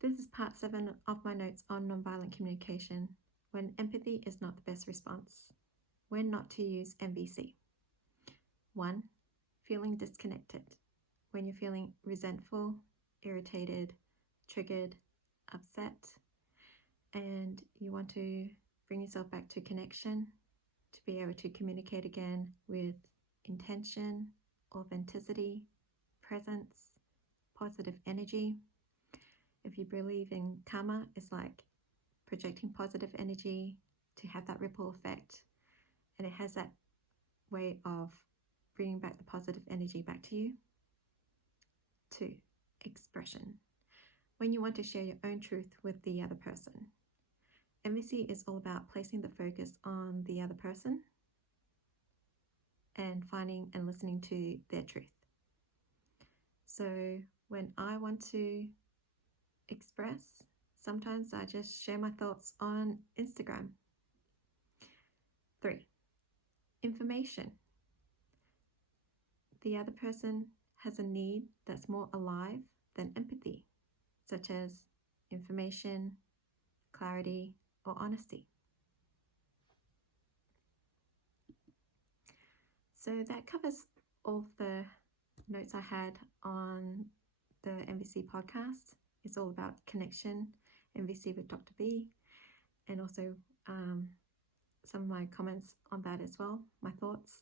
This is part 7 of my notes on nonviolent communication, when empathy is not the best response. When not to use NVC. 1. Feeling disconnected. When you're feeling resentful, irritated, triggered, upset, and you want to bring yourself back to connection, to be able to communicate again with intention, authenticity, presence, positive energy. If you believe in karma, it's like projecting positive energy to have that ripple effect, and it has that way of bringing back the positive energy back to you. 2. Expression. When you want to share your own truth with the other person. MVC is all about placing the focus on the other person and finding and listening to their truth. So when I want to express, sometimes I just share my thoughts on Instagram. 3. Information. The other person has a need that's more alive than empathy, such as information, clarity, or honesty. So that covers all the notes I had on the MVC podcast. It's all about connection, MVC with Dr. B, and also some of my comments on that as well, my thoughts.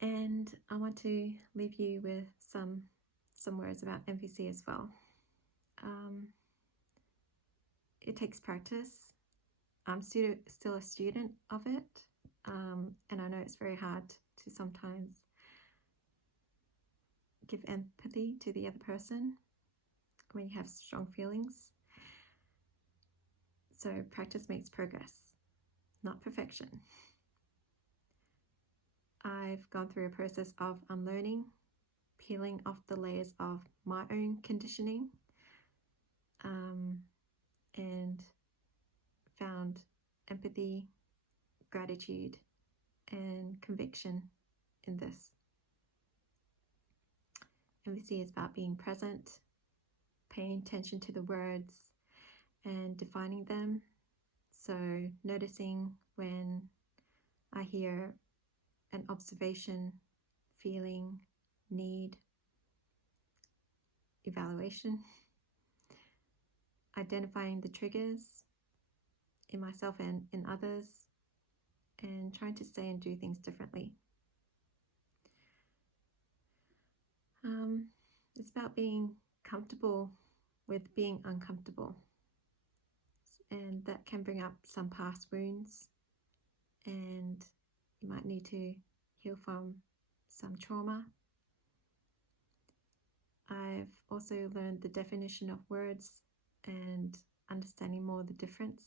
And I want to leave you with some words about MVC as well. It takes practice. I'm still a student of it, and I know it's very hard to sometimes give empathy to the other person when you have strong feelings. So practice makes progress, not perfection. I've gone through a process of unlearning, peeling off the layers of my own conditioning, and found empathy, gratitude, and conviction in this. MVC is about being present, paying attention to the words and defining them. So noticing when I hear an observation, feeling, need, evaluation, identifying the triggers in myself and in others, and trying to say and do things differently. It's about being comfortable with being uncomfortable, and that can bring up some past wounds, and you might need to heal from some trauma. I've also learned the definition of words and understanding more the difference.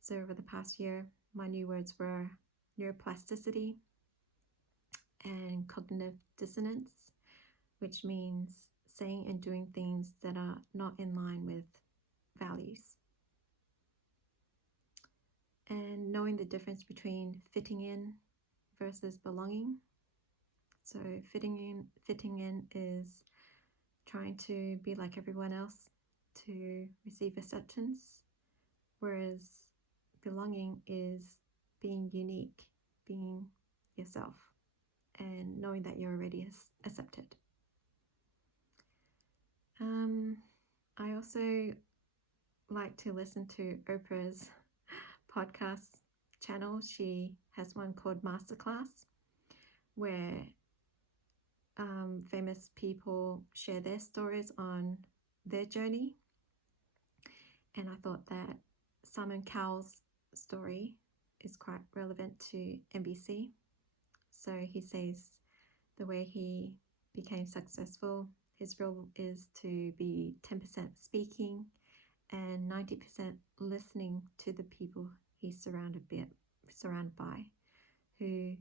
So over the past year, my new words were neuroplasticity and cognitive dissonance, which means saying and doing things that are not in line with values. And knowing the difference between fitting in versus belonging. So fitting in is trying to be like everyone else to receive acceptance, whereas belonging is being unique, being yourself, and knowing that you're already accepted. I also like to listen to Oprah's podcast channel. She has one called Masterclass, where famous people share their stories on their journey. And I thought that Simon Cowell's story is quite relevant to MVC. So he says the way he became successful, his role is to be 10% speaking and 90% listening to the people he's surrounded by, who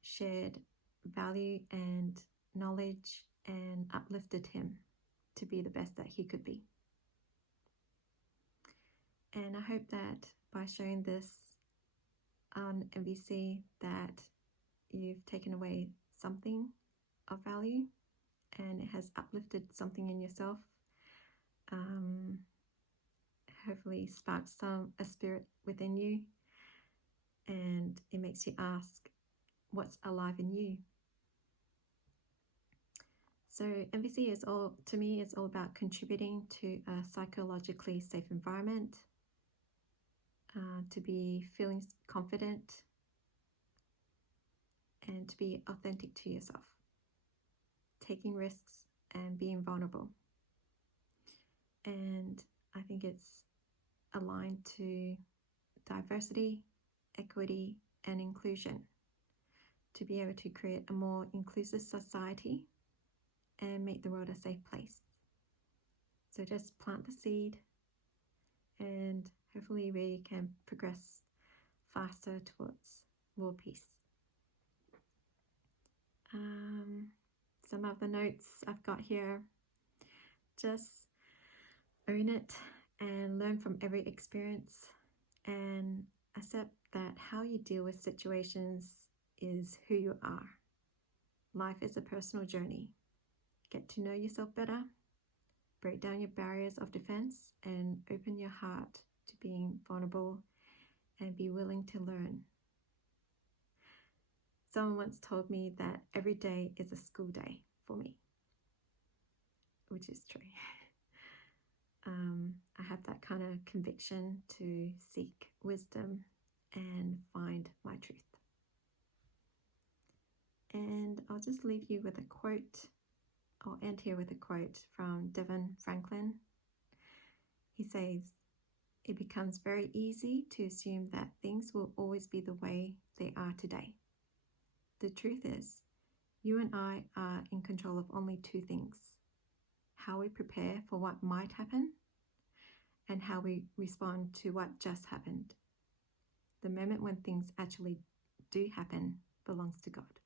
shared value and knowledge and uplifted him to be the best that he could be. And I hope that by sharing this on MVC that you've taken away something of value and it has uplifted something in yourself. hopefully sparks a spirit within you, and it makes you ask, what's alive in you? So MVC is all, to me, is all about contributing to a psychologically safe environment, to be feeling confident, and to be authentic to yourself, taking risks and being vulnerable. And I think it's aligned to diversity, equity, and inclusion, to be able to create a more inclusive society and make the world a safe place. So just plant the seed, and hopefully we can progress faster towards world peace. Some of the notes I've got here: just own it and learn from every experience, and accept that how you deal with situations is who you are. Life is a personal journey. Get to know yourself better, break down your barriers of defense, and open your heart to being vulnerable and be willing to learn. Someone once told me that every day is a school day for me, which is true. I have that kind of conviction to seek wisdom and find my truth. And I'll just leave you with a quote. I'll end here with a quote from Devin Franklin. He says, "It becomes very easy to assume that things will always be the way they are today. The truth is, you and I are in control of only two things: how we prepare for what might happen and how we respond to what just happened. The moment when things actually do happen belongs to God."